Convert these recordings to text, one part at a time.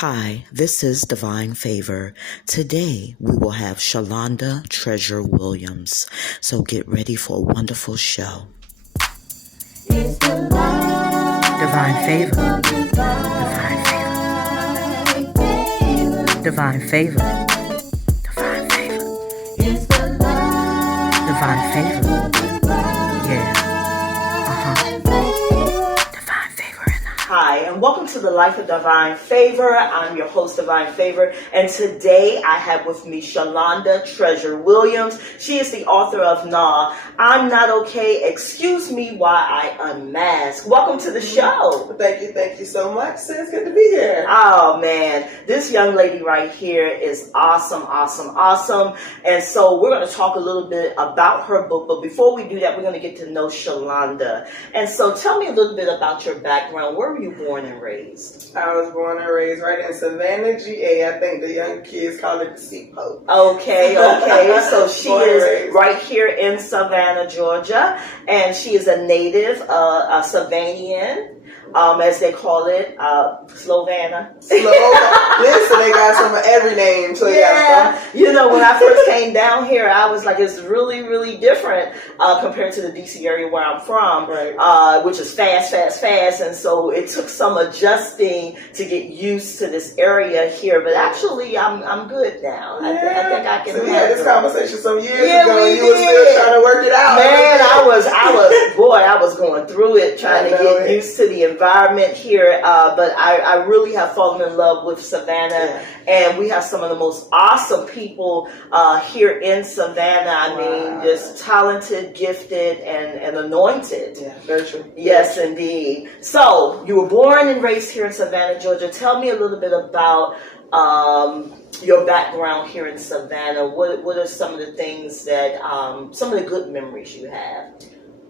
Hi, this is Divine Favor. Today we will have Shalonda Treasure Williams. So get ready for a wonderful show. It's the Divine Favor. Divine Favor. Divine Favor. Divine Favor. It's the Divine Favor. Yeah. Divine Favor. Hi, and welcome to the Life of Divine Favor. I'm your host, Divine Favor, and today I have with me Shalonda Treasure Williams. She is the author of Naww, I'm Not Okay, Excuse Me While I Unmask. Welcome to the show. Thank you so much, sis. Good to be here. Oh, man. This young lady right here is awesome. And so we're going to talk a little bit about her book, but before we do that, we're going to get to know Shalonda. And so tell me a little bit about your background. Where were you born and raised? I was born and raised right in Savannah, GA. I think the young kids call it the Seaport. Okay. So she is right here in Savannah, Georgia, and she is a native, a Savanian. As they call it, Slovana. Listen, they got some of every name. So yeah. You know, when I first came down here, I was like, it's really, really different compared to the DC area where I'm from, right. Which is fast. And so it took some adjusting to get used to this area here. But actually, I'm good now. Yeah. I think I can. So we had this conversation some years ago. We you were still trying to work it out. Man, I was going through it, trying to get used to the environment here, but I really have fallen in love with Savannah, and we have some of the most awesome people here in Savannah. I mean, just talented, gifted, and anointed. Yeah, very true. Yes, indeed. So, you were born and raised here in Savannah, Georgia. Tell me a little bit about your background here in Savannah. What are some of the things that, some of the good memories you have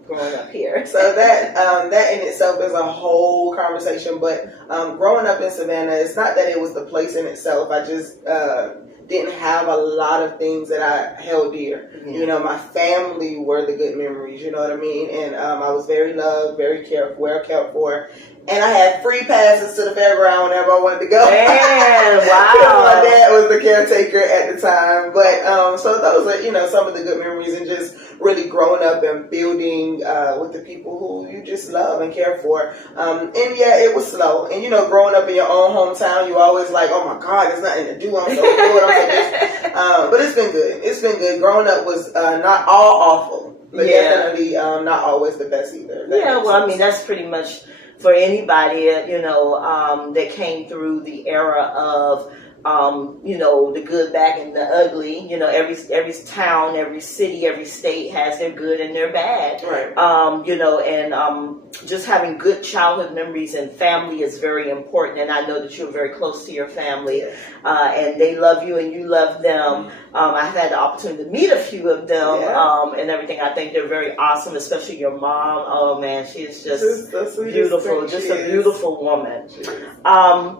growing up here? So that in itself is a whole conversation, but growing up in Savannah, it's not that it was the place in itself. I just didn't have a lot of things that I held dear. Mm-hmm. You know, my family were the good memories, you know what I mean? And I was very loved, very well cared for. And I had free passes to the fairground whenever I wanted to go. Man, wow. My dad was the caretaker at the time. But so those are, you know, some of the good memories, and just really growing up and building with the people who you just love and care for. And yeah, it was slow. And, you know, growing up in your own hometown, you always like, oh my God, there's nothing to do. I'm so bored. But it's been good. It's been good. Growing up was not all awful, but definitely not always the best either. Yeah, well, I mean, that's pretty much for anybody, you know, that came through the era of, you know, the good, bad, and the ugly. You know, every town, every city, every state has their good and their bad. Right. You know, and just having good childhood memories and family is very important. And I know that you're very close to your family, and they love you and you love them. I've had the opportunity to meet a few of them, and everything. I think they're very awesome, especially your mom. Oh man, she is just beautiful, just a beautiful woman.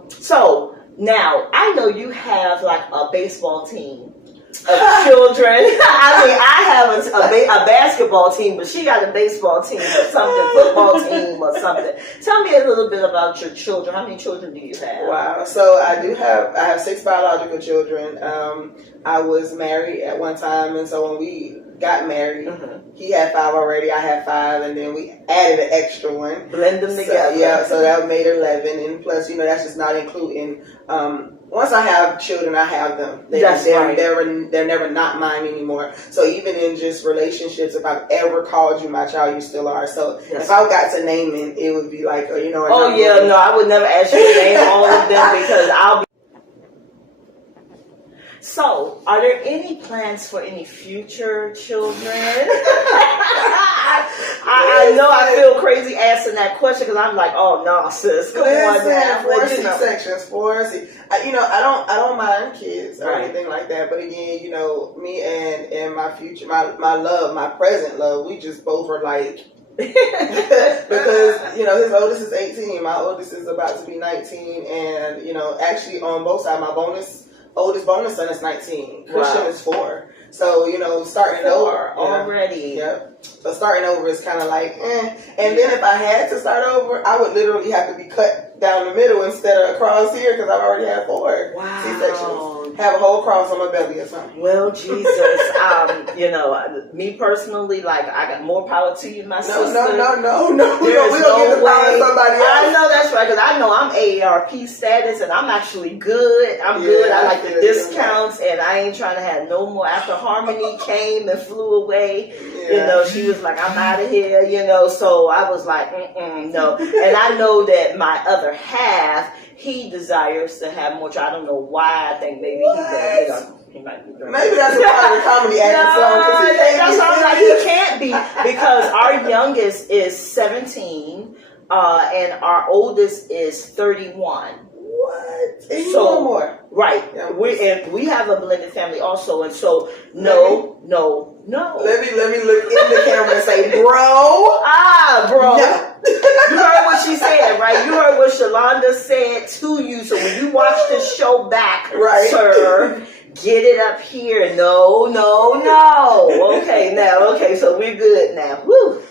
So. Now, I know you have like a baseball team of children. I mean, I have a basketball team, but she got a baseball team or something, football team or something. Tell me a little bit about your children. How many children do you have? Wow. So I have 6 biological children. I was married at one time, and so when we got married, he had 5 already, I had 5, and then we added an extra one. Blend them together. Yeah, so that made 11, and plus, you know, that's just not including, once I have children, I have them. They're never not mine anymore. So even in just relationships, if I've ever called you my child, you still are. So if I got to name it, it would be like, you know. No, I would never ask you to name all of them because I'll be. So, are there any plans for any future children? I know I feel crazy asking that question because I'm like, oh no, sis, come on now. 4 C-sections, 4 C. You know, I don't mind kids or anything like that. But again, you know, me and my future, my love, my present love, we just both are like. Because, you know, his oldest is 18, my oldest is about to be 19, and, you know, actually on both sides, my oldest bonus son is 19. Christian is 4. So, you know, starting over already. Yep. So starting over is kind of like, And then if I had to start over, I would literally have to be cut down the middle instead of across here because I've already had 4 C-sections. Have a whole cross on my belly or something. Well, Jesus, you know, me personally, like, I got more power to you, my sister. No. We There's don't no get the power way. of somebody else. I know that's right, because I know I'm AARP status, and I'm actually good. I'm good. I like the discounts, and I ain't trying to have no more. After Harmony came and flew away, you know, she was like, I'm out of here, you know, so I was like, no. And I know that my other half, he desires to have more. I don't know why. I think maybe he might be drunk. Maybe that's a part of the comedy acting song. That's all like he can't be, because our youngest is 17 and our oldest is 31. What? And you So want more? Right. Yeah. We have a blended family also, and so no. Let me look in the camera and say, bro. Bro. No. You heard what she said, right? You heard what Shalonda said to you. So when you watch this show back, right, sir, get it up here. No. Okay, so we're good now. Woo.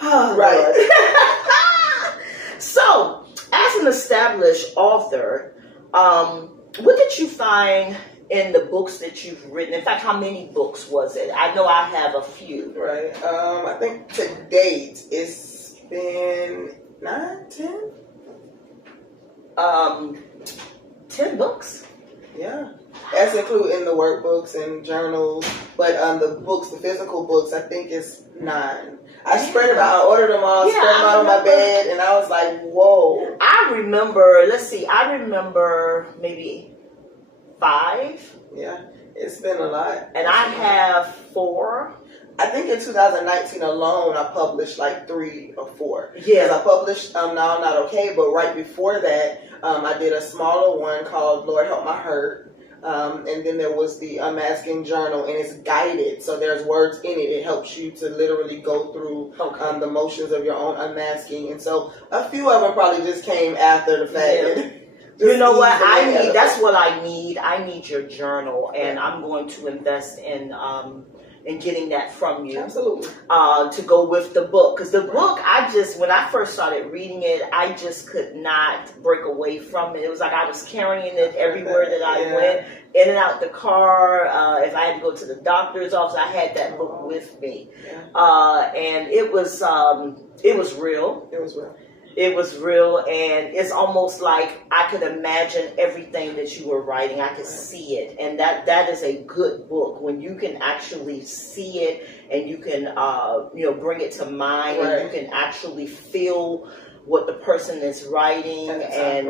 Oh, right. So, as an established author, what did you find in the books that you've written? In fact, how many books was it? I know I have a few. Right. I think to date it's been 9, 10? 10 books. Yeah. That's including the workbooks and journals. But the books, the physical books, I think it's 9. I spread them out. I ordered them all, spread them out on my bed, and I was like, whoa. I remember maybe 5. Yeah, it's been a lot. And I have 4. I think in 2019 alone, I published like 3 or 4. Yeah. Because I published Now I'm Not Okay, but right before that, I did a smaller one called Lord Help My Hurt. And then there was the Unmasking Journal, and it's guided. So there's words in it. It helps you to literally go through the motions of your own unmasking. And so a few of them probably just came after the fact. Yeah. You know what? That's what I need. I need your journal, and I'm going to invest in getting that from you. Absolutely. To go with the book. Because the book, when I first started reading it, I just could not break away from it. It was like I was carrying it everywhere that I went, in and out the car. If I had to go to the doctor's office, I had that book with me. Yeah. And it was real. It was real. It was real, and it's almost like I could imagine everything that you were writing. I could see it, and that is a good book when you can actually see it, and you can bring it to mind, and you can actually feel what the person is writing, and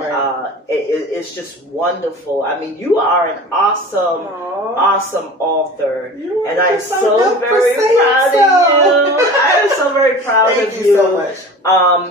it's just wonderful. I mean, you are an awesome author, and I'm so very proud of you. I am so very proud of you. Thank you so much.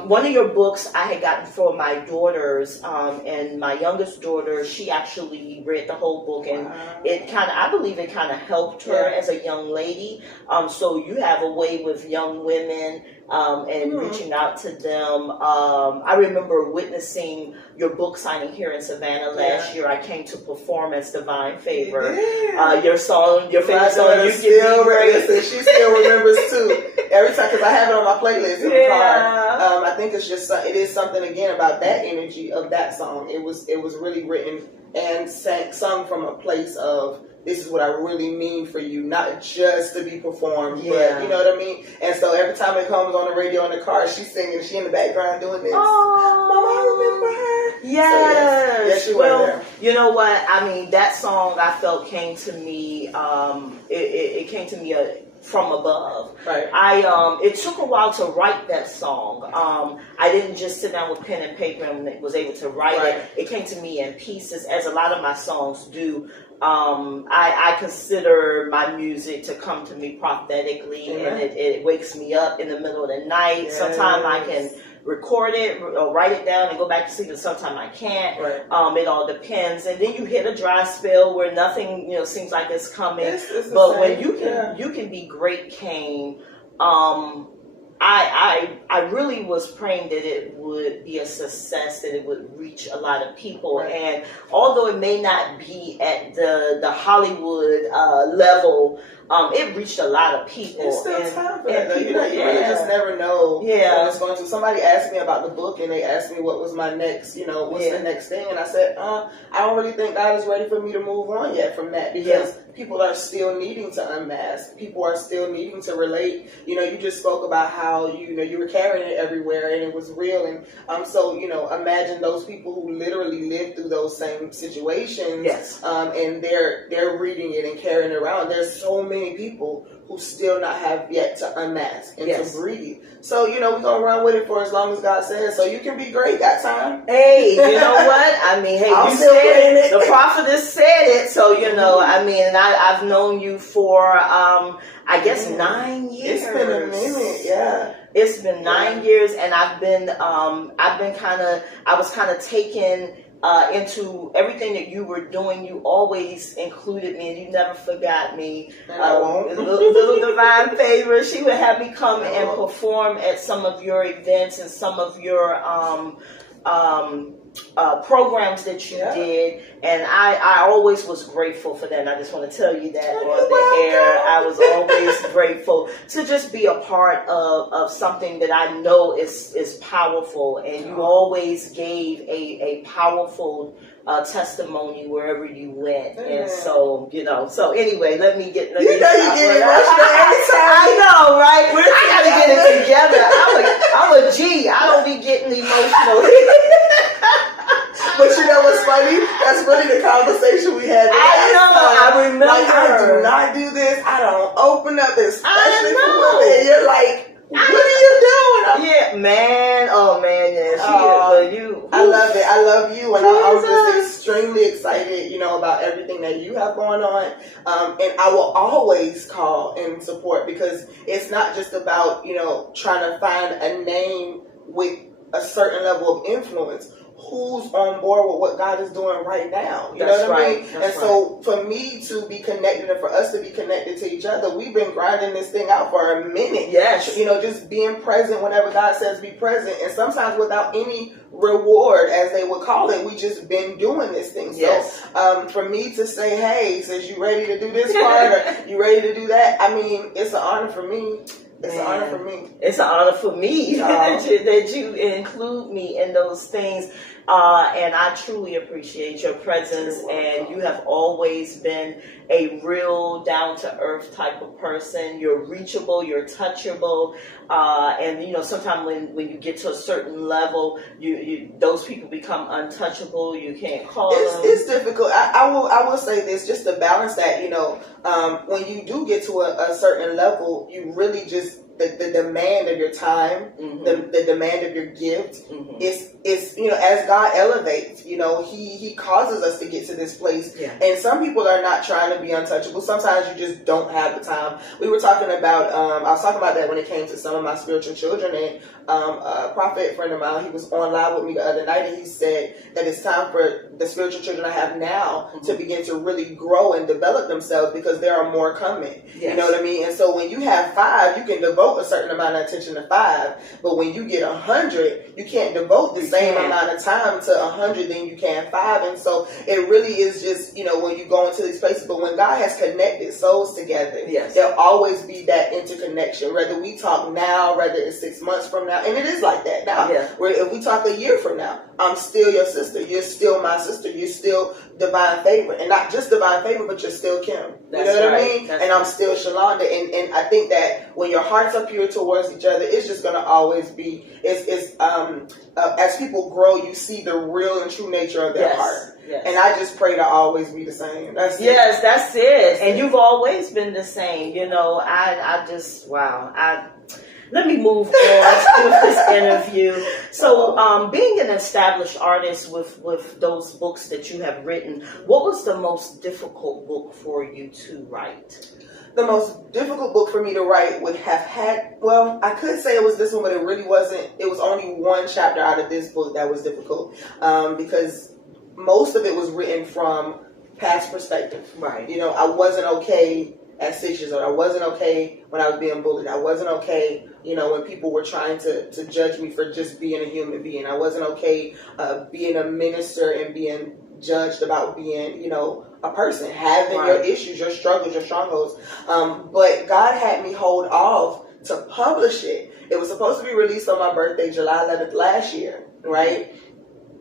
One of your books I had gotten for my daughters, and my youngest daughter, she actually read the whole book, and I believe it kind of helped her as a young lady. So you have a way with young women, and reaching out to them. I remember witnessing your book signing here in Savannah last year. I came to perform as Divine Favor. Your favorite song, You Give Me Grace. She still remembers too. Every time, because I have it on my playlist in the car. I think it is something again about that energy of that song. It was really written and sung from a place of, this is what I really mean for you, not just to be performed, but you know what I mean? And so every time it comes on the radio in the car, she's singing, she in the background doing this. Oh, Mama, I remember her. Yes. So, yes, she was there. You know what? I mean, that song I felt came to me, it came to me from above. Right. It took a while to write that song. I didn't just sit down with pen and paper and was able to write it. It came to me in pieces, as a lot of my songs do. I consider my music to come to me prophetically, and it wakes me up in the middle of the night. Yes. Sometimes I can record it or write it down and go back to sleep, and sometimes I can't. Right. It all depends. And then you hit a dry spell where nothing, seems like it's coming. But when you can be great, Kane. I really was praying that it would be a success, that it would reach a lot of people. Right. And although it may not be at the Hollywood level, it reached a lot of people. It's still time for that, though. People, You really just never know when it's going to. Somebody asked me about the book, and they asked me what was my next, what's the next thing, and I said, I don't really think God is ready for me to move on yet from that, because people are still needing to unmask. People are still needing to relate. You just spoke about how you were carrying it everywhere, and it was real, and so imagine those people who literally lived through those same situations, and they're reading it and carrying it around. There's so many people who still not have yet to unmask and to breathe. So, we're going to run with it for as long as God says. So you can be great. Got time. Hey, you know what? I mean, hey, you said it. The prophetess said it. So, I mean, and I've known you for, I guess, 9 years. It's been a minute, It's been 9 years, and I was kind of taken into everything that you were doing. You always included me, and you never forgot me. Little divine favor. She would have me come and perform at some of your events and some of your programs that you did, and I always was grateful for that, and I just want to tell you that on the air. I was always grateful to just be a part of something that I know is powerful, and you always gave a powerful testimony wherever you went. And so anyway, let me get you get emotional every time. I know, right? I gotta get it together. I'm a G. I don't be getting emotional. But you know what's funny? That's really the conversation we had. I remember. Like, I do not do this. I don't open up, especially for women. You're like, what are you doing? Man. Oh, man, yeah. I love it. I love you. And I'm just extremely excited, about everything that you have going on. And I will always call and support, because it's not just about, trying to find a name with a certain level of influence. Who's on board with what God is doing right now? You know what I mean? So for me to be connected and for us to be connected to each other, we've been grinding this thing out for a minute. Yes. Just being present whenever God says be present, and sometimes without any reward, as they would call it. We just been doing this thing. So for me to say, hey, since you ready to do this part or you ready to do that, I mean, it's an honor for me. It's an honor for me. It's an honor for me that you include me in those things. And I truly appreciate your presence. And you have always been a real down-to-earth type of person. You're reachable. You're touchable. And, sometimes when you get to a certain level, you those people become untouchable. You can't call them. It's difficult. I will say this, just to balance that, when you do get to a certain level, you really just, the demand of your time, the demand of your gift, is as God elevates, he causes us to get to this place. And some people are not trying to be untouchable. Sometimes you just don't have the time. We were talking about, I was talking about that when it came to some of my spiritual children, and a prophet friend of mine, he was on live with me the other night, and he said that it's time for the spiritual children I have now to begin to really grow and develop themselves, because there are more coming. You know what I mean? And so when you have 5, you can devote a certain amount of attention to 5, but when you get 100, you can't devote the same amount of time to 100 than you can 5. And so it really is just, when you go into these places, but when God has connected souls together, there'll always be that interconnection, whether we talk now, whether it's 6 months from now, and it is like that now. Where if we talk a year from now, I'm still your sister, you're still my sister, you're still divine favor, and not just divine favor, but you're still Kim. You know what I mean? And I'm still Shalonda, and I think that when your hearts are pure towards each other, it's just going to always be. As people grow, you see the real and true nature of their heart. And I just pray to always be the same. That's it. And you've always been the same. Let me move on with this interview. So, being an established artist with those books that you have written, what was the most difficult book for you to write? The most difficult book for me to write would have had, I could say it was this one, but it really wasn't. It was only one chapter out of this book that was difficult, because most of it was written from past perspective. Right. I wasn't okay at 6 years old. I wasn't okay when I was being bullied. I wasn't okay, when people were trying to judge me for just being a human being. I wasn't okay being a minister and being judged about being, a person, having your issues, your struggles, your strongholds. But God had me hold off to publish it. It was supposed to be released on my birthday, July 11th last year, right?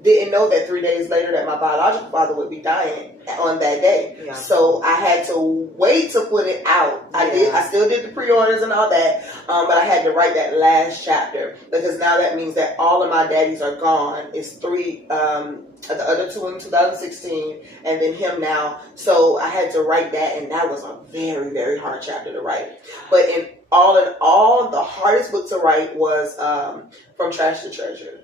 Didn't know that 3 days later that my biological father would be dying on that day. Yeah. So I had to wait to put it out. I still did the pre-orders and all that, but I had to write that last chapter because now that means that all of my daddies are gone. It's three, the other two in 2016, and then him now. So I had to write that, and that was a very, very hard chapter to write. But in all, the hardest book to write was From Trash to Treasure.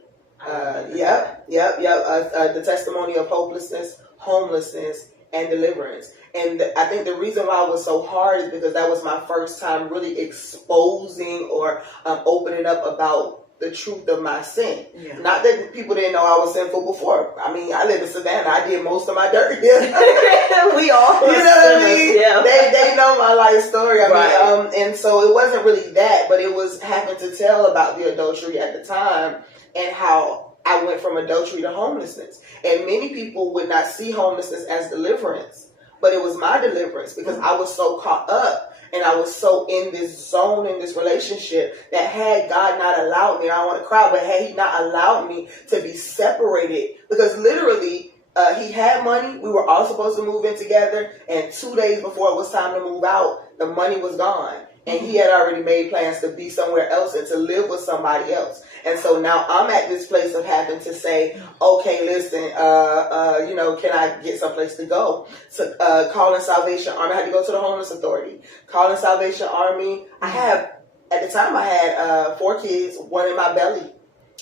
The testimony of hopelessness, homelessness, and deliverance. And I think the reason why it was so hard is because that was my first time really exposing or opening up about the truth of my sin. Yeah. Not that people didn't know I was sinful before. I mean, I lived in Savannah. I did most of my dirt. We all, you know what I mean? Yeah. They know my life story. I mean, and so it wasn't really that, but it was having to tell about the adultery at the time and how I went from adultery to homelessness. And many people would not see homelessness as deliverance, but it was my deliverance because I was so caught up and I was so in this zone, in this relationship, that had God not allowed me, I don't want to cry, but had he not allowed me to be separated, because literally he had money, we were all supposed to move in together, and 2 days before it was time to move out, the money was gone. And he had already made plans to be somewhere else and to live with somebody else. And so now I'm at this place of having to say, okay, listen, can I get someplace to go? So, calling Salvation Army. I had to go to the Homeless Authority. Calling Salvation Army. At the time I had 4 kids, 1 in my belly.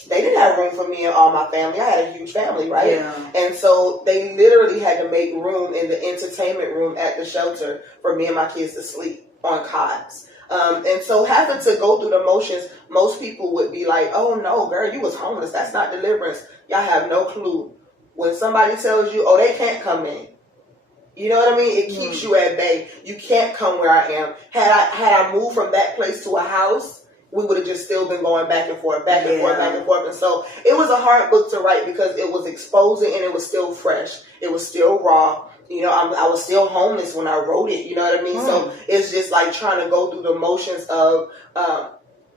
They didn't have room for me and all my family. I had a huge family, right? Yeah. And so they literally had to make room in the entertainment room at the shelter for me and my kids to sleep on cots. And so having to go through the motions, most people would be like, oh no, girl, you was homeless. That's not deliverance. Y'all have no clue. When somebody tells you, oh, they can't come in. You know what I mean? It keeps you at bay. You can't come where I am. Had I moved from that place to a house, we would have just still been going back and forth, back and forth, back and forth. And so it was a hard book to write because it was exposing and it was still fresh. It was still raw. You know, I was still homeless when I wrote it. You know what I mean? So it's just like trying to go through the motions of,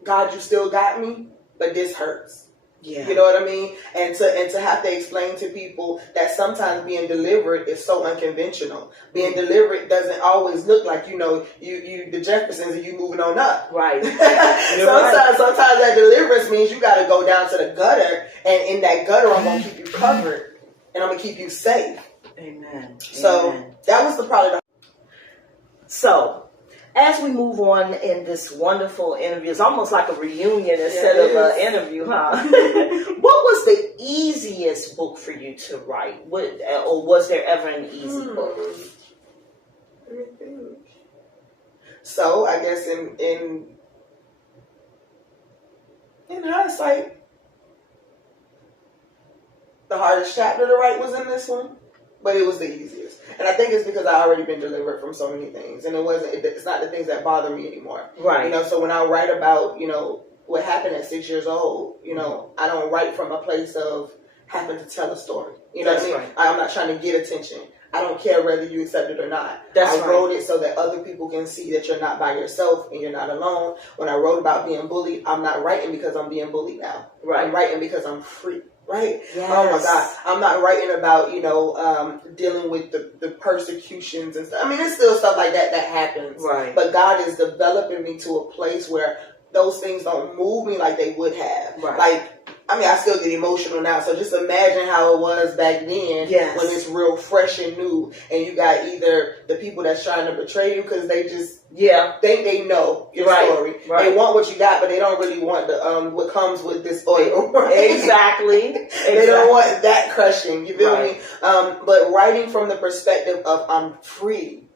God, you still got me, but this hurts. Yeah. You know what I mean? And to have to explain to people that sometimes being delivered is so unconventional. Being delivered doesn't always look like, you the Jeffersons and you moving on up. Right. Sometimes that deliverance means you got to go down to the gutter, and in that gutter I'm going to keep you covered and I'm going to keep you safe. Amen. So that was probably the. So as we move on in this wonderful interview, it's almost like a reunion instead of an interview, huh? What was the easiest book for you to write? Or was there ever an easy book? Let me think. So I guess in hindsight, the hardest chapter to write was in this one. But it was the easiest. And I think it's because I already been delivered from so many things. And it's not the things that bother me anymore. Right. So when I write about, what happened at 6 years old, I don't write from a place of having to tell a story. You know what I mean? Right. I'm not trying to get attention. I don't care whether you accept it or not. I wrote it so that other people can see that you're not by yourself and you're not alone. When I wrote about being bullied, I'm not writing because I'm being bullied now. Right. I'm writing because I'm free. Right? Yes. Oh my God. I'm not writing about, dealing with the persecutions and stuff. I mean, it's still stuff like that happens. Right. But God is developing me to a place where those things don't move me like they would have. Right. I still get emotional now. So just imagine how it was back then when it's real fresh and new. And you got either the people that's trying to betray you because they just think they know your story. Right. They want what you got, but they don't really want what comes with this oil. Right? Exactly. They don't want that crushing. You feel me? But writing from the perspective of I'm free.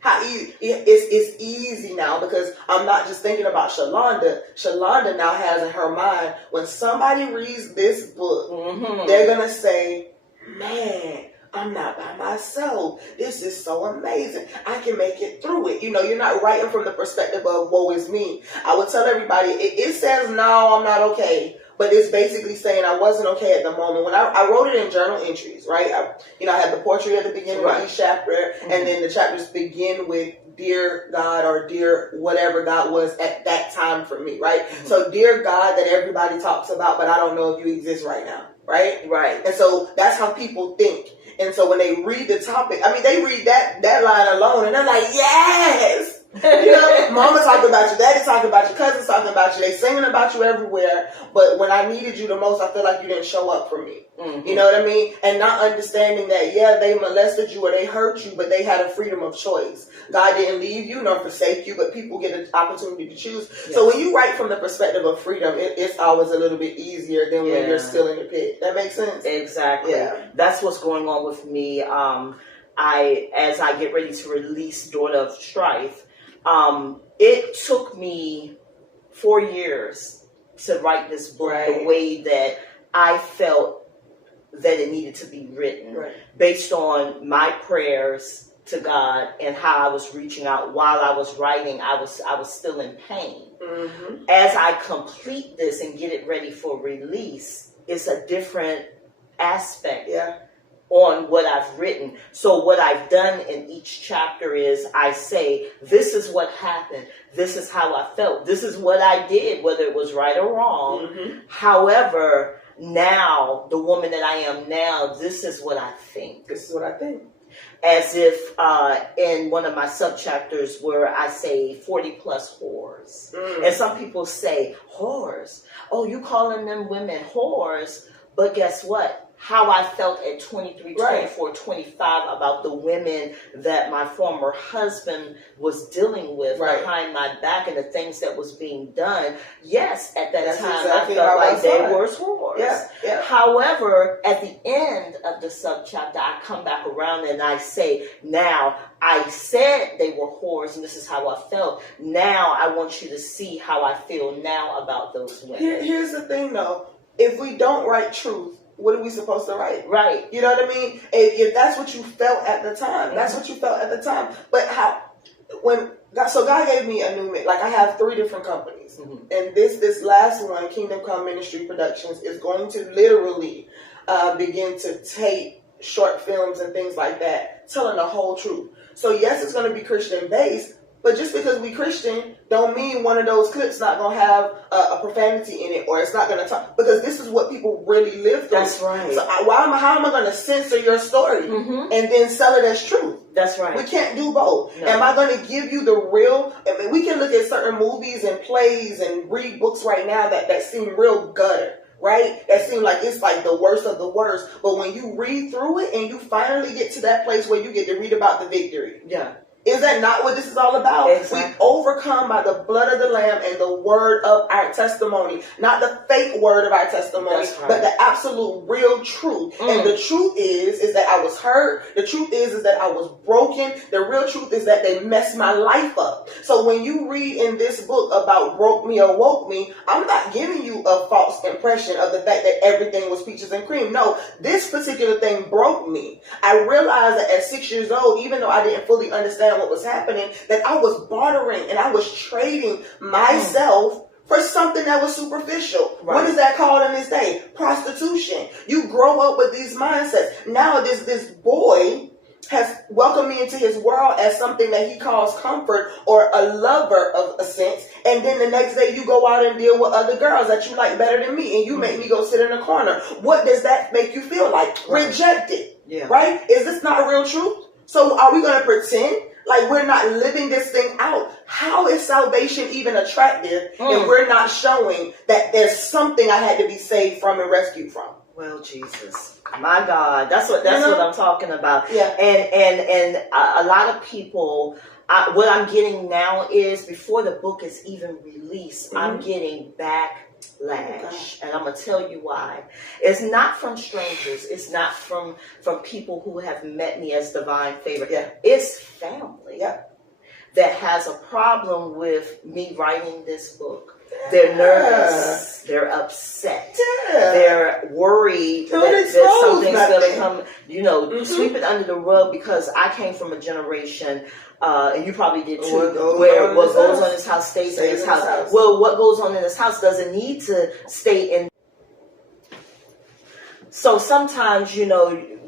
How easy it's easy now because I'm not just thinking about Shalonda. Shalonda now has in her mind when somebody reads this book, they're gonna say, "Man, I'm not by myself. This is so amazing. I can make it through it." You're not writing from the perspective of woe is me. I would tell everybody it says no, I'm not okay. but it's basically saying I wasn't okay at the moment. When I wrote it in journal entries, right? I had the portrait at the beginning of each chapter, and then the chapters begin with dear God or dear whatever God was at that time for me, right? So dear God that everybody talks about, but I don't know if you exist right now, right? Right. And so that's how people think. And so when they read the topic, I mean, they read that line alone and they're like, yes! Mama talking about you, daddy talking about you, cousins talking about you, they singing about you everywhere, but when I needed you the most, I feel like you didn't show up for me. You know what I mean? And not understanding that, they molested you or they hurt you, but they had a freedom of choice. God didn't leave you nor forsake you, but people get an opportunity to choose. Yes. So when you write from the perspective of freedom, it's always a little bit easier than when you're still in the pit. That makes sense? Exactly. Yeah. That's what's going on with me. As I get ready to release Daughter of Strife, it took me 4 years to write this book the way that I felt that it needed to be written, based on my prayers to God and how I was reaching out while I was writing. I was still in pain. As I complete this and get it ready for release, it's a different aspect on what I've written. So what I've done in each chapter is I say, this is what happened. This is how I felt. This is what I did, whether it was right or wrong. However, now, the woman that I am now, this is what I think. This is what I think. As if in one of my subchapters where I say 40 plus whores. And some people say, whores? Oh, you calling them women whores? But guess what? How I felt at 23, 24, 25 about the women that my former husband was dealing with behind my back and the things that was being done. Yes, at that time I felt like they were whores. However, at the end of the subchapter, I come back around and I say, now, I said they were whores and this is how I felt. Now I want you to see how I feel now about those women. Here's the thing though. If we don't write truth, what are we supposed to write? Right. You know what I mean? If that's what you felt at the time, that's what you felt at the time. But God gave me a new, I have 3 different companies. And this last one, Kingdom Come Ministry Productions, is going to literally begin to tape short films and things like that, telling the whole truth. So yes, it's going to be Christian based, but just because we Christian don't mean one of those clips not going to have a profanity in it, or it's not going to talk, because this is what people really live through. That's right. So how am I going to censor your story and then sell it as truth? That's right. We can't do both. No. Am I going to give you the real? I mean, we can look at certain movies and plays and read books right now that seem real gutter. Right? That seems like it's like the worst of the worst. But when you read through it and you finally get to that place where you get to read about the victory. Yeah. Is that not what this is all about? Exactly. We overcome by the blood of the Lamb and the word of our testimony. Not the fake word of our testimony, but the absolute real truth. And the truth is that I was hurt. The truth is that I was broken. The real truth is that they messed my life up. So when you read in this book about broke me or woke me, I'm not giving you a false impression of the fact that everything was peaches and cream. No, this particular thing broke me. I realized that at 6 years old, even though I didn't fully understand what was happening, that I was bartering and I was trading myself for something that was superficial. What is that called in this day? Prostitution. You grow up with these mindsets. Now this boy has welcomed me into his world as something that he calls comfort or a lover of a sense, and then the next day you go out and deal with other girls that you like better than me, and you make me go sit in a corner. What does that make you feel like? Rejected. Right? Is this not real truth? So are we going to pretend like we're not living this thing out? How is salvation even attractive if we're not showing that there's something I had to be saved from and rescued from? Well, Jesus, my God, that's what I'm talking about. Yeah. And a lot of people, what I'm getting now is before the book is even released, I'm getting backlash, and I'm gonna tell you why. It's not from strangers. It's not from people who have met me as divine favor. It's family that has a problem with me writing this book. They're nervous. They're upset. They're worried that something's going to come, sweep it under the rug, because I came from a generation, and you probably did too, where what goes on in this house stays in this house. Well, what goes on in this house doesn't need to stay in So sometimes,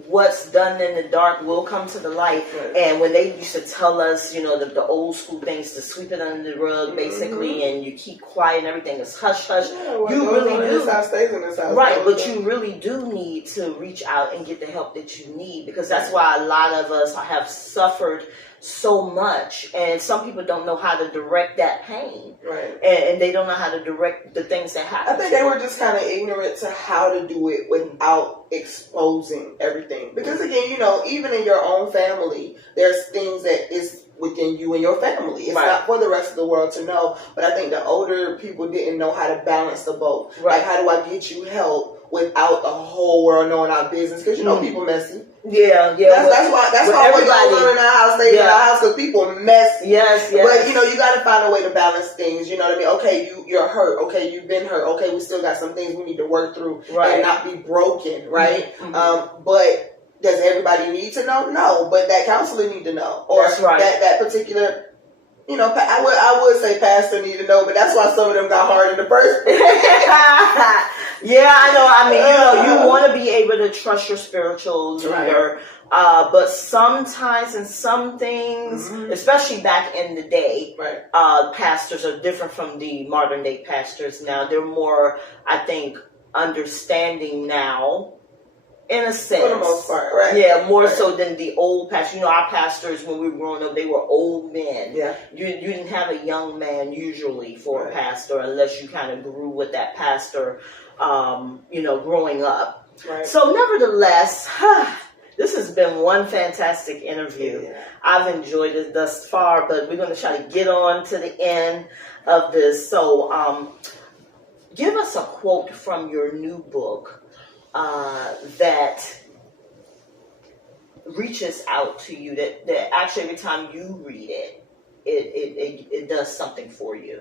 what's done in the dark will come to the light. Right. And when they used to tell us, the old school things to sweep it under the rug, basically, and you keep quiet and everything is hush hush. Yeah, what You goes really on in do. this house stays in this house. Right, but you really do need to reach out and get the help that you need, because that's why a lot of us have suffered so much, and some people don't know how to direct that pain, right? And they don't know how to direct the things that happen. I think they were just kind of ignorant to how to do it without exposing everything. Because again, even in your own family, there's things that is within you and your family. It's not for the rest of the world to know. But I think the older people didn't know how to balance the both. Right. Like, how do I get you help without the whole world knowing our business? Because people messy. Yeah. That's why what goes on in our house stays in our house, because people messy. Yes. But you got to find a way to balance things. You know what I mean? Okay, you're hurt. Okay, you've been hurt. Okay, we still got some things we need to work through and not be broken, right? Mm-hmm. But does everybody need to know? No, but that counselor need to know, or that particular. I would say pastor need to know, but that's why some of them got hard in the first place. Yeah, I know. I mean, you want to be able to trust your spiritual leader, but sometimes in some things, especially back in the day, pastors are different from the modern day pastors now. They're more, I think, understanding now. In a sense. For the most part, right? Yeah, more so than the old pastors. Our pastors, when we were growing up, they were old men. Yeah. You didn't have a young man usually for a pastor unless you kind of grew with that pastor, growing up. Right. So nevertheless, this has been one fantastic interview. Yeah. I've enjoyed it thus far, but we're going to try to get on to the end of this. So give us a quote from your new book that reaches out to you, that actually every time you read it, it does something for you.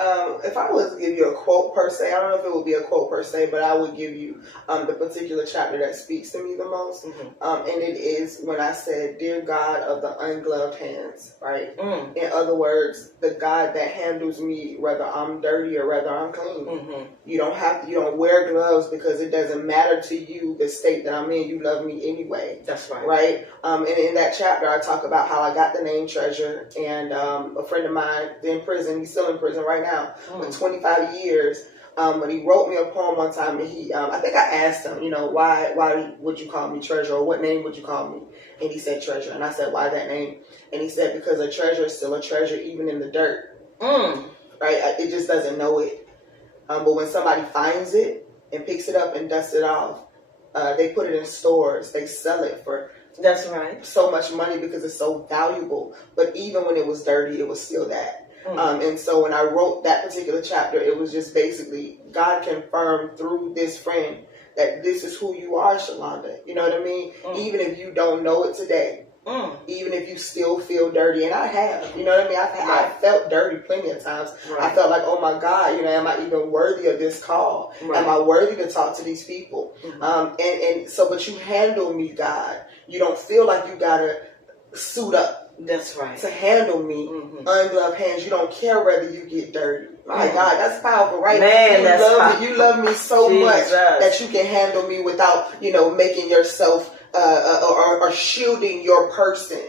If I was to give you a quote per se, I don't know if it would be a quote per se, but I would give you the particular chapter that speaks to me the most. And it is when I said, "Dear God of the ungloved hands," right? In other words, the God that handles me whether I'm dirty or whether I'm clean. You don't wear gloves because it doesn't matter to you the state that I'm in. You love me anyway. That's right. Right? And in that chapter, I talk about how I got the name Treasure, and a friend of mine in prison, he's still in prison right now, for 25 years. But he wrote me a poem one time, and I think I asked him, why would you call me Treasure, or what name would you call me? And he said Treasure, and I said, why that name? And he said, because a treasure is still a treasure, even in the dirt. Right? It just doesn't know it. But when somebody finds it and picks it up and dusts it off, they put it in stores, they sell it for so much money because it's so valuable. But even when it was dirty, it was still that. And so when I wrote that particular chapter, it was just basically God confirmed through this friend that this is who you are, Shalonda. You know what I mean? Even if you don't know it today, even if you still feel dirty, and I have, you know what I mean? I felt dirty plenty of times. I felt like, oh my God, am I even worthy of this call? Am I worthy to talk to these people? And so, but you handle me, God. You don't feel like you gotta suit up. That's right. To handle me, ungloved hands. You don't care whether you get dirty. My God, that's powerful, right? Man, you love me so much that you can handle me without, making yourself or shielding your person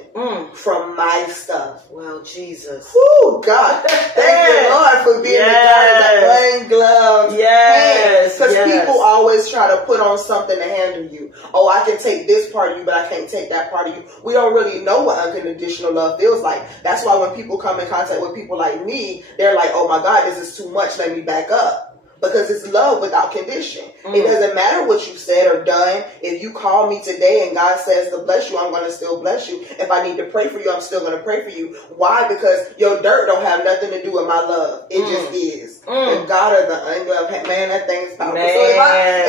from my stuff. Well, Jesus. Woo, God. Thank you, Lord, for being the God of the ungloved hands. Because people always try to put on something to handle you. Oh, I can take this part of you, but I can't take that part of you. We don't really know what unconditional love feels like. That's why when people come in contact with people like me, they're like, oh my God, this is too much. Let me back up. Because it's love without condition. It doesn't matter what you said or done. If you call me today and God says to bless you, I'm going to still bless you. If I need to pray for you, I'm still going to pray for you. Why? Because your dirt don't have nothing to do with my love. It just is. The God of the ungloved hand. Man, that thing's powerful. So if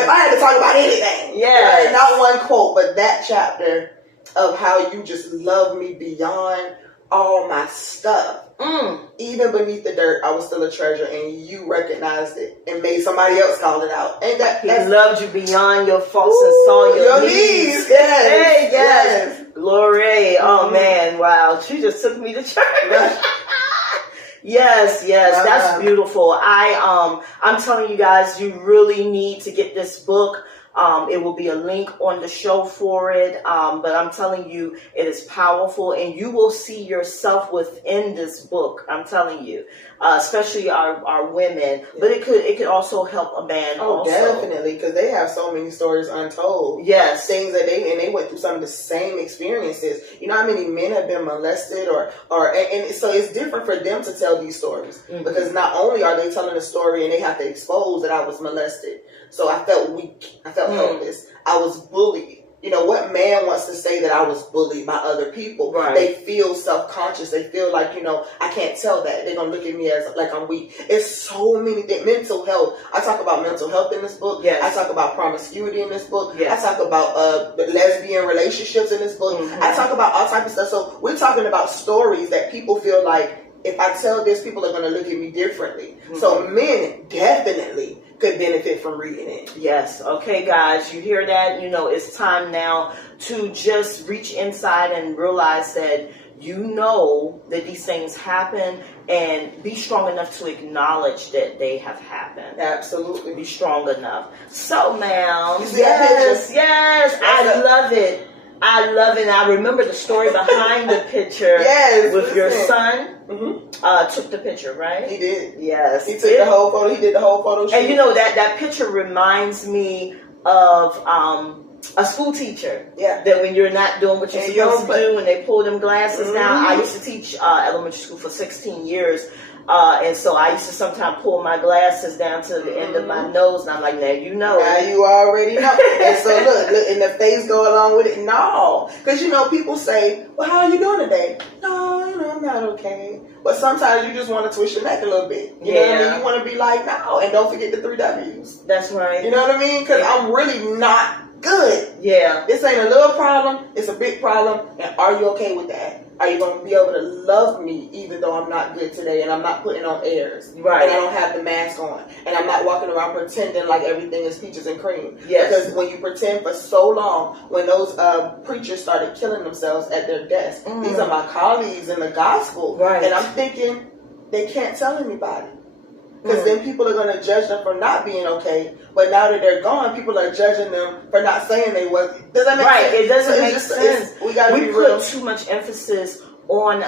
I had to talk about anything, right, not one quote, but that chapter of how you just love me beyond all my stuff. Even beneath the dirt, I was still a treasure, and you recognized it and made somebody else call it out. Ain't that? He loved you beyond your faults and saw your needs. Yes. Glory. Oh man, wow. She just took me to church. Yes, that's beautiful. I'm telling you guys, you really need to get this book. It will be a link on the show for it. But I'm telling you, it is powerful, and you will see yourself within this book. I'm telling you, especially our women, but it could also help a man. Oh, also. Definitely, because they have so many stories untold. Yes, things that they went through some of the same experiences. You know how many men have been molested, and so it's different for them to tell these stories, because not only are they telling a story and they have to expose that I was molested, so I felt weak, I felt helpless, I was bullied. You know, what man wants to say that I was bullied by other people? Right. They feel self-conscious. They feel like, you know, I can't tell that. They're going to look at me as like I'm weak. It's so many things. Mental health. I talk about mental health in this book. Yes. I talk about promiscuity in this book. Yes. I talk about lesbian relationships in this book. I talk about all types of stuff. So we're talking about stories that people feel like, if I tell this, people are going to look at me differently. So men definitely could benefit from reading it. Yes. Okay, guys, you hear that? You know, it's time now to just reach inside and realize that you know that these things happen, and be strong enough to acknowledge that they have happened. Absolutely. Be strong enough. So, ma'am, You see that picture? yes, I love it. I love it. And I remember the story behind the picture. Yes, with your son. Mm-hmm. Took the picture, right? He did. Yes. He took the whole photo. He did the whole photo shoot. And you know, that picture reminds me of a school teacher. Yeah. That when you're not doing what you're And supposed to do and they pull them glasses down. I used to teach elementary school for 16 years. And so I used to sometimes pull my glasses down to the end of my nose, and I'm like, now you know. Now you already know. And so look, and the face go along with it. No. Because, you know, people say, well, how are you doing today? No, you know, I'm not okay. But sometimes you just want to twist your neck a little bit. You know what I mean? You want to be like, no. And don't forget the 3 W's. That's right. You know what I mean? Because I'm really not good. Yeah. This ain't a little problem. It's a big problem. And are you okay with that? Are you going to be able to love me even though I'm not good today and I'm not putting on airs? Right. And I don't have the mask on. And I'm not walking around pretending like everything is peaches and cream. Yes. Because when you pretend for so long, when those preachers started killing themselves at their desks, these are my colleagues in the gospel. Right. And I'm thinking, they can't tell anybody. Because then people are going to judge them for not being okay. But now that they're gone, people are judging them for not saying they was. Does that make sense? Right, it doesn't make sense. We put too much emphasis on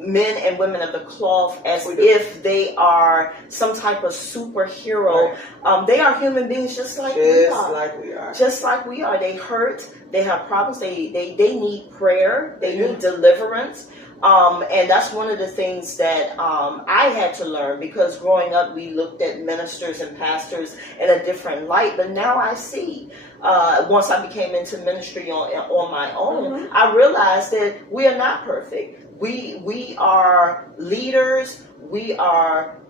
men and women of the cloth as if they are some type of superhero. Right. They are human beings just like we are. Just like we are. They hurt. They have problems. They need prayer. They need deliverance. And that's one of the things that I had to learn, because growing up we looked at ministers and pastors in a different light. But now I see, once I became into ministry on my own, I realized that we are not perfect. We are leaders. We are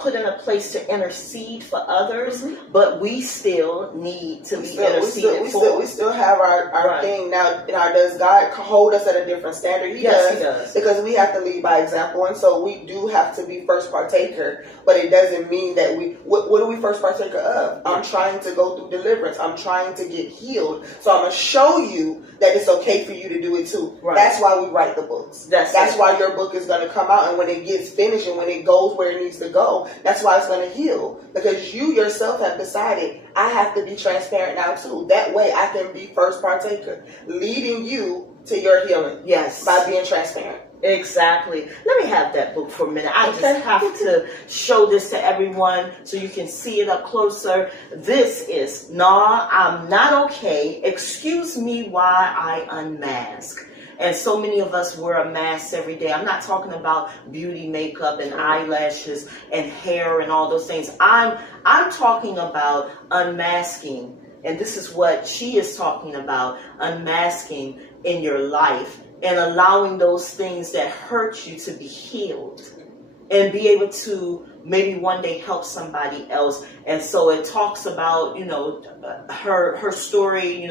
put in a place to intercede for others, but we still need to be interceded for. We still have our thing. Now, does God hold us at a different standard? He does. Because we have to lead by example, and so we do have to be first partaker, but it doesn't mean that what are we first partaker of? I'm trying to go through deliverance. I'm trying to get healed. So I'm going to show you that it's okay for you to do it too. Right. That's why we write the books. That's why your book is going to come out, and when it gets finished and when it goes where it needs to go, that's why it's going to heal, because you yourself have decided, I have to be transparent now too. That way I can be first partaker, leading you to your healing. Yes. By being transparent. Exactly. Let me have that book for a minute. I just have to show this to everyone so you can see it up closer. This is Naww, I'm Not Okay. Excuse me why I unmask. And so many of us wear a mask every day. I'm not talking about beauty, makeup, and eyelashes, and hair, and all those things. I'm talking about unmasking. And this is what she is talking about, unmasking in your life and allowing those things that hurt you to be healed and be able to maybe one day help somebody else. And so it talks about, her story,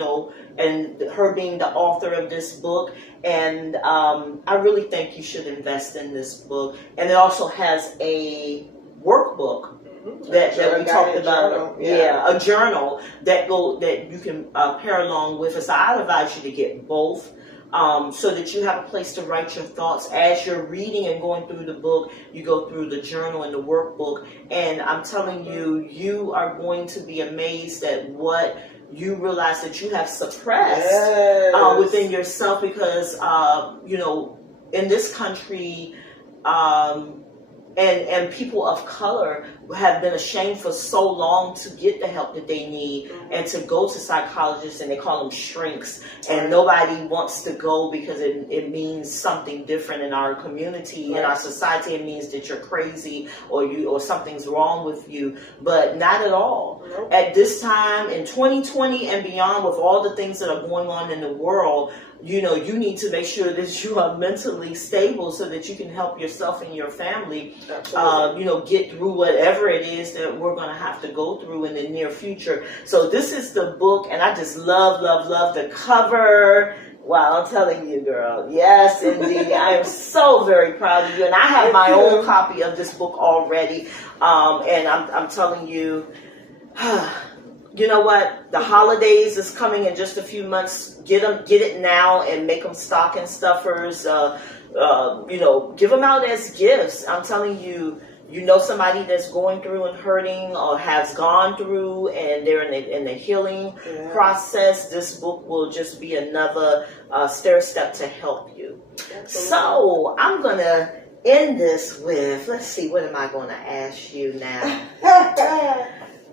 and her being the author of this book. And I really think you should invest in this book. And it also has a workbook that we talked about. A journal that you can pair along with it. So I advise you to get both. so that you have a place to write your thoughts. As you're reading and going through the book, you go through the journal and the workbook. And I'm telling you, you are going to be amazed at what you realize that you have suppressed within yourself, because, in this country, and people of color have been ashamed for so long to get the help that they need and to go to psychologists, and they call them shrinks, and nobody wants to go because it means something different in our community, in our society. It means that you're crazy or something's wrong with you, but not at all. At this time in 2020 and beyond, with all the things that are going on in the world, you need to make sure that you are mentally stable so that you can help yourself and your family, get through whatever it is that we're going to have to go through in the near future. So this is the book, and I just love the cover. Wow, I'm telling you, girl. Yes, indeed. I am so very proud of you. And I have my own copy of this book already. And I'm telling you, you know what? The holidays is coming in just a few months. Get it now and make them stocking stuffers. Give them out as gifts. I'm telling you, somebody that's going through and hurting or has gone through and they're in the healing process. This book will just be another stair step to help you. Absolutely. So I'm going to end this with, let's see, what am I going to ask you now?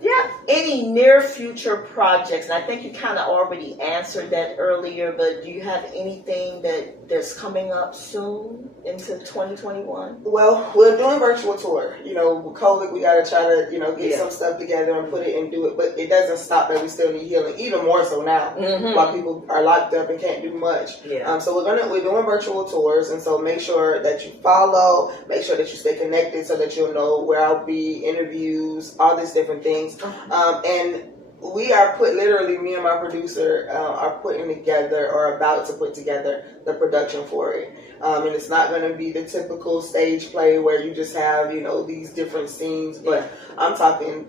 Yeah, any near future projects? And I think you kind of already answered that earlier, but do you have anything that's coming up soon into 2021? Well, we're doing virtual tour. With COVID, we got to try to, get some stuff together and put it and do it. But it doesn't stop that we still need healing, even more so now, while people are locked up and can't do much. Yeah. So we're doing virtual tours, and so make sure that you follow, make sure that you stay connected so that you'll know where I'll be, interviews, all these different things. And we are literally, me and my producer are putting together, or about to put together, the production for it. And it's not going to be the typical stage play where you just have, these different scenes, but I'm talking,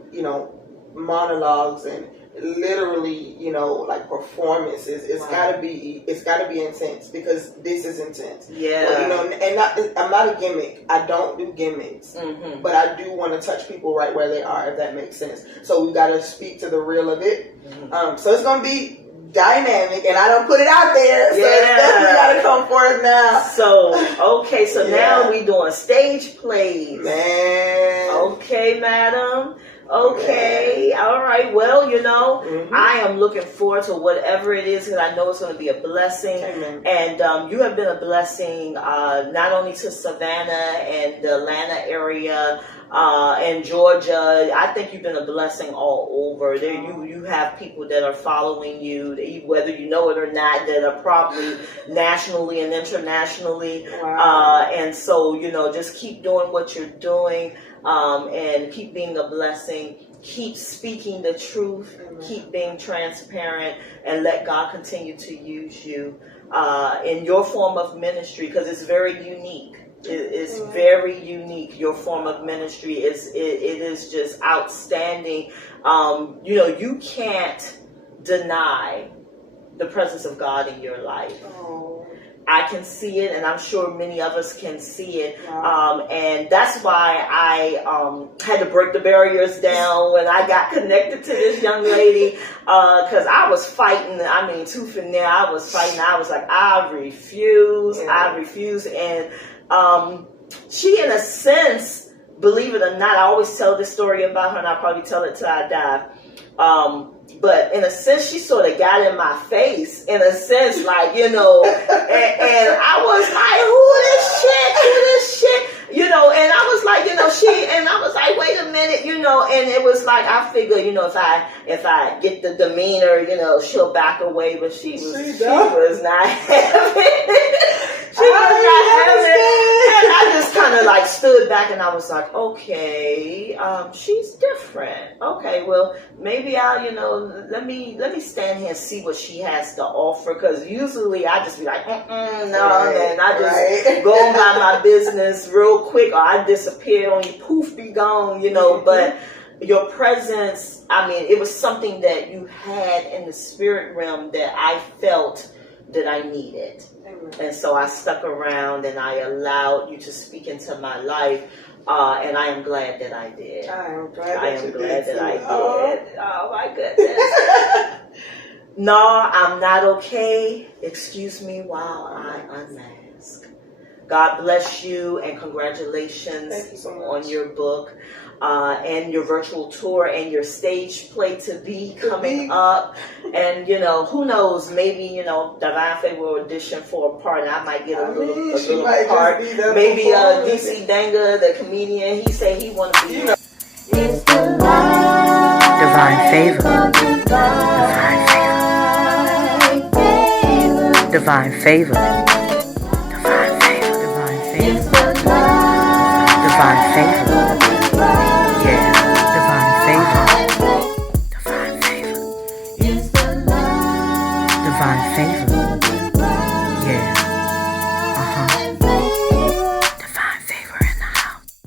monologues and literally, like performances. It's gotta be intense, because this is intense. Yeah. Well, I'm not a gimmick. I don't do gimmicks, but I do want to touch people right where they are, if that makes sense. So we gotta speak to the real of it. So it's gonna be dynamic, and I don't put it out there, so it's definitely gotta come forth now. So now we doing stage plays. Man. Okay, madam. Okay, all right. Well, I am looking forward to whatever it is, because I know it's going to be a blessing. Amen. And you have been a blessing not only to Savannah and the Atlanta area and Georgia. I think you've been a blessing all over. There, you have people that are following you, whether you know it or not, that are probably nationally and internationally. Wow. And so, just keep doing what you're doing. And keep being a blessing, keep speaking the truth, keep being transparent, and let God continue to use you in your form of ministry, because it's very unique. It's very unique. Your form of ministry it is just outstanding. You can't deny the presence of God in your life. I can see it, and I'm sure many of us can see it. And that's why I had to break the barriers down when I got connected to this young lady, because I was fighting, tooth and nail. I was fighting. I was like, I refuse. And she, in a sense, believe it or not, I always tell this story about her, and I'll probably tell it till I die. But in a sense, she sort of got in my face, in a sense, like, and I was like, who this chick, and I was like, and I was like, wait a minute, and it was like, I figured, if I get the demeanor, she'll back away, but she was not having it. She was not having it. And I just kind of like stood back, and I was like, okay, she's different. Okay, well, maybe I'll, let me stand here and see what she has to offer, because usually I just be like, no, and I just go on by my business real quick, or I disappear on you, poof, be gone, but your presence, it was something that you had in the spirit realm that I felt that I needed. And so I stuck around and I allowed you to speak into my life. And I am glad that I did. I am glad I am glad that I did. Oh. Oh my goodness. No, I'm not okay. Excuse me while I unmask. God bless you and congratulations Thank you so much. on your book and your virtual tour and your stage play to be coming up. And, you know, who knows, maybe, you know, Divine Favor will audition for a part and I might get a little part. Maybe DC Danga, the comedian, he said he want to be. It's the light. Divine Favor. Divine Favor. Divine Favor.